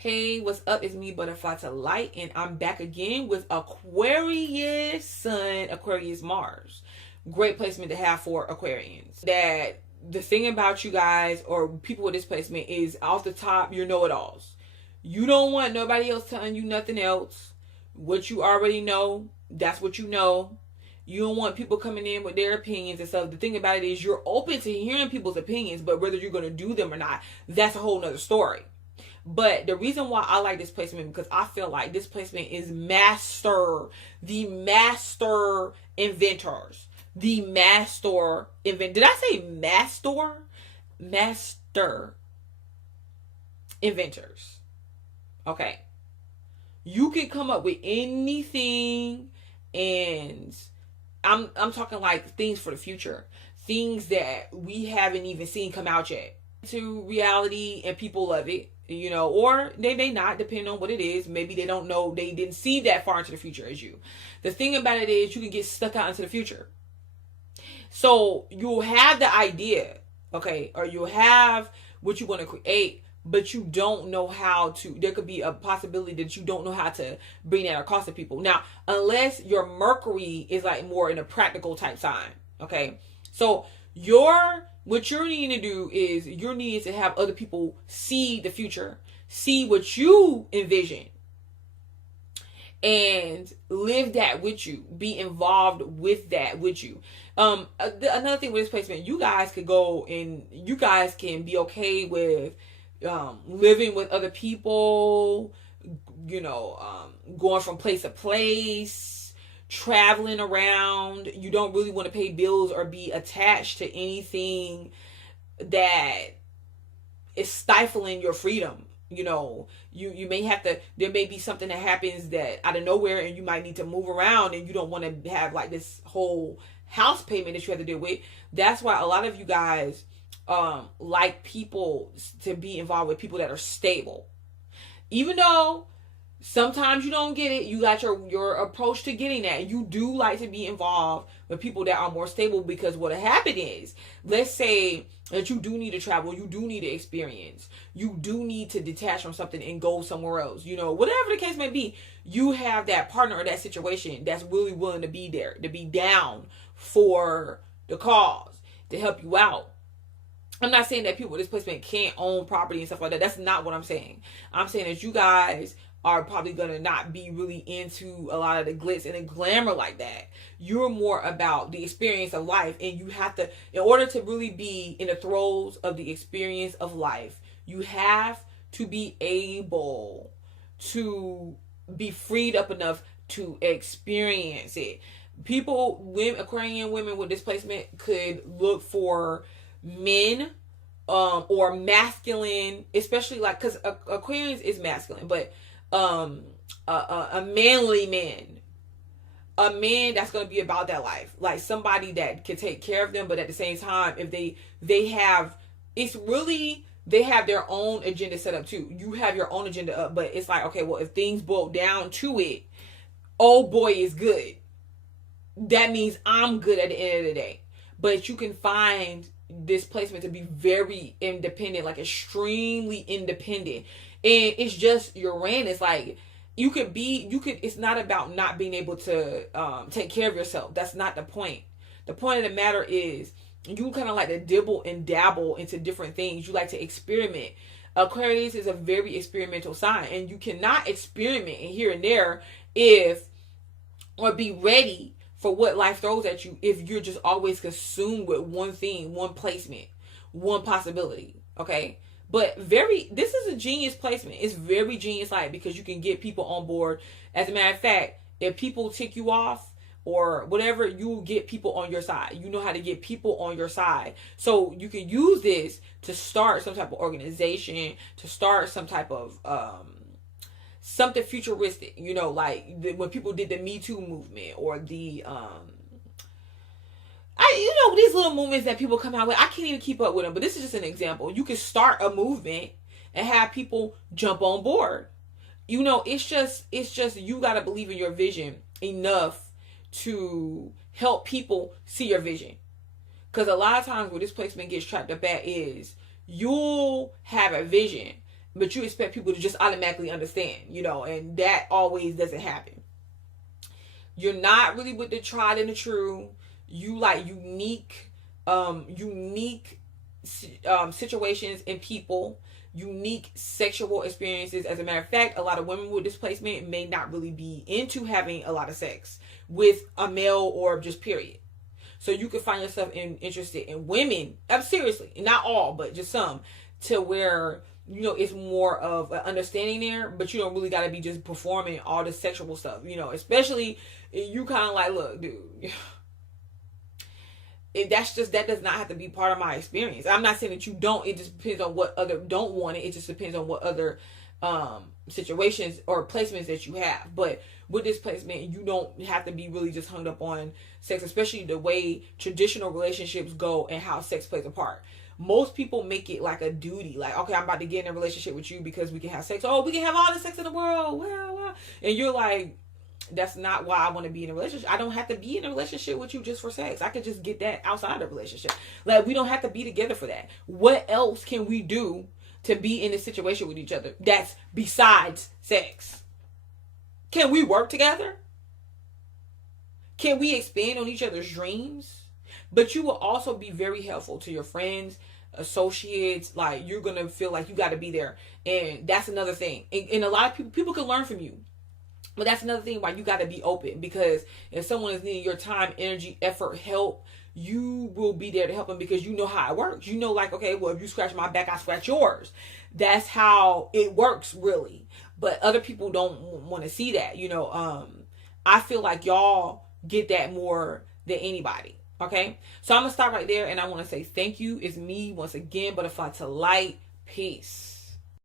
Hey, what's up? It's me, Butterfly to Light, and I'm back again with Aquarius Sun, Aquarius Mars. Great placement to have for Aquarians. That the thing about you guys or people with this placement is off the top, you're know-it-alls. You don't want nobody else telling you nothing else. What you already know, that's what you know. You don't want people coming in with their opinions and stuff. The thing about it is you're open to hearing people's opinions, but whether you're going to do them or not, that's a whole nother story. But the reason why I like this placement because I feel like this placement is the master inventors. The master invent. Did I say master? Master inventors. Okay. You can come up with anything, and I'm talking like things for the future. Things that we haven't even seen come out yet. To reality, and people love it. Or they may not, depending on what it is. Maybe they don't know, they didn't see that far into the future as you. The thing about it is you can get stuck out into the future. So you'll have the idea, okay, or you'll have what you want to create, but you don't know how to. There could be a possibility that you don't know how to bring that across to people. Now, unless your Mercury is like more in a practical type sign, okay? So what you're needing to do is you're needing to have other people see the future, see what you envision, and live that with you. Be involved with that with you. Another thing with this placement, you guys could go and you guys can be okay with living with other people, going from place to place, traveling around. You don't really want to pay bills or be attached to anything that is stifling your freedom. You may have to, there may be something that happens that out of nowhere and you might need to move around and you don't want to have like this whole house payment that you have to deal with. That's why a lot of you guys like people to be involved with people that are stable. Even though sometimes you don't get it, you got your approach to getting that. You do like to be involved with people that are more stable, because what happened is, let's say that you do need to travel, you do need to experience, you do need to detach from something and go somewhere else. Whatever the case may be, you have that partner or that situation that's really willing to be there, to be down for the cause, to help you out. I'm not saying that people with this placement can't own property and stuff like that. That's not what I'm saying. I'm saying that you guys are probably going to not be really into a lot of the glitz and the glamour like that. You're more about the experience of life, and you have to, in order to really be in the throes of the experience of life, you have to be able to be freed up enough to experience it. Aquarian women with displacement could look for men or masculine, especially like, because Aquarius is masculine, but a manly man, a man that's going to be about that life, like somebody that can take care of them, but at the same time, if they have their own agenda set up too. You have your own agenda up, but it's like, okay, well, if things boil down to it, oh boy is good, that means I'm good at the end of the day. But you can find this placement to be very independent, like extremely independent. And it's just Uranus. Like it's not about not being able to take care of yourself. That's not the point. The point of the matter is you kind of like to dibble and dabble into different things. You like to experiment. Aquarius is a very experimental sign, and you cannot experiment here and there or be ready for what life throws at you if you're just always consumed with one thing, one placement, one possibility. Okay? But this is a genius placement. It's very genius-like, because you can get people on board. As a matter of fact, if people tick you off or whatever, you get people on your side. You know how to get people on your side. So you can use this to start some type of organization, to start some type of something futuristic, like when people did the Me Too movement, or the these little movements that people come out with. I can't even keep up with them, but this is just an example. You can start a movement and have people jump on board. It's just you got to believe in your vision enough to help people see your vision. Because a lot of times where this placement gets trapped up at is you'll have a vision, but you expect people to just automatically understand, you know, and that always doesn't happen. You're not really with the tried and the true. You like unique situations and people, unique sexual experiences. As a matter of fact, a lot of women with displacement may not really be into having a lot of sex with a male or just period. So you can find yourself interested in women, seriously, not all, but just some, to where, you know, it's more of an understanding there, but you don't really got to be just performing all the sexual stuff, you know, especially you kind of like, look, dude, that does not have to be part of my experience. I'm not saying that you don't. It just depends on what other don't want it. It just depends on what other situations or placements that you have. But with this placement, you don't have to be really just hung up on sex, especially the way traditional relationships go and how sex plays a part. Most people make it like a duty, like, okay, I'm about to get in a relationship with you because we can have sex. Oh, we can have all the sex in the world. Well. And you're like, that's not why I want to be in a relationship. I don't have to be in a relationship with you just for sex. I could just get that outside of the relationship. Like, we don't have to be together for that. What else can we do to be in a situation with each other that's besides sex? Can we work together? Can we expand on each other's dreams? But you will also be very helpful to your friends, associates. Like, you're going to feel like you got to be there. And that's another thing. And a lot of people can learn from you. But that's another thing why you got to be open, because if someone is needing your time, energy, effort, help, you will be there to help them, because you know how it works. You know, like, okay, well, if you scratch my back, I scratch yours. That's how it works, really. But other people don't want to see that. You know, I feel like y'all get that more than anybody. Okay, so I'm going to stop right there, and I want to say thank you. It's me once again, Butterfly to Light. Peace.